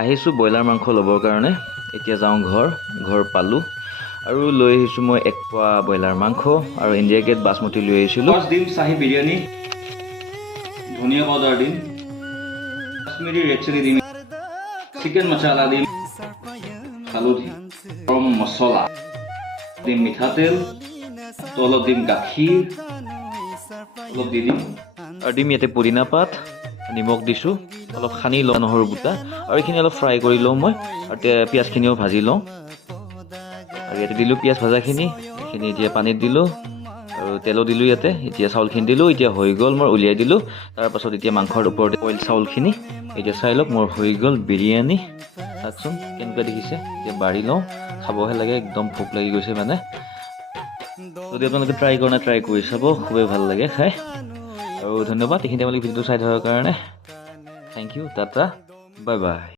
আহিছোঁ ব্ৰইলাৰ মাংস ল'বৰ কাৰণে। এতিয়া যাওঁ ঘৰ পালোঁ আৰু লৈ আহিছোঁ মই 1 পোৱা ব্ৰইলাৰ মাংস আৰু ইণ্ডিয়া গেট বাসমতি লৈ আহিছিলোঁ। ডিম চাহি বিৰিয়ানী, ধনিয়া পাউডাৰ দিম, কাশ্মীৰী ৰেড চিলি দিম, চিকেন মছলা দিম, হালধি, গৰম মছলা দিম, মিঠাতেল, অলপ দিম গাখীৰ, অলপ দি দিম আৰু দিম ইয়াতে পুদিনা পাত, নিমখ দিছোঁ, অলপ সানি লওঁ নহৰু গোটা আৰু এইখিনি অলপ ফ্ৰাই কৰি লওঁ মই আৰু পিঁয়াজখিনিও ভাজি লওঁ। আৰু ইয়াতে দিলোঁ পিঁয়াজ ভাজাখিনি, এইখিনি এতিয়া পানীত দিলোঁ আৰু তেলো দিলোঁ ইয়াতে। এতিয়া চাউলখিনি দিলোঁ, এতিয়া হৈ গ'ল, মই উলিয়াই দিলোঁ। তাৰপাছত এতিয়া মাংসৰ ওপৰতে বইল চাউলখিনি, এতিয়া চাই লওক মোৰ হৈ গ'ল বিৰিয়ানী। চাওকচোন কেনেকুৱা দেখিছে। এতিয়া বাঢ়ি লওঁ, খাবহে লাগে, একদম ভোক লাগি গৈছে মানে। যদি আপোনালোকে ট্ৰাই কৰা নাই ট্ৰাই কৰি চাব, খুবেই ভাল লাগে খাই। আৰু ধন্যবাদ এইখিনি আপোনালোকে ভিডিঅ'টো চাই থকাৰ কাৰণে। Thank you, tata, bye by.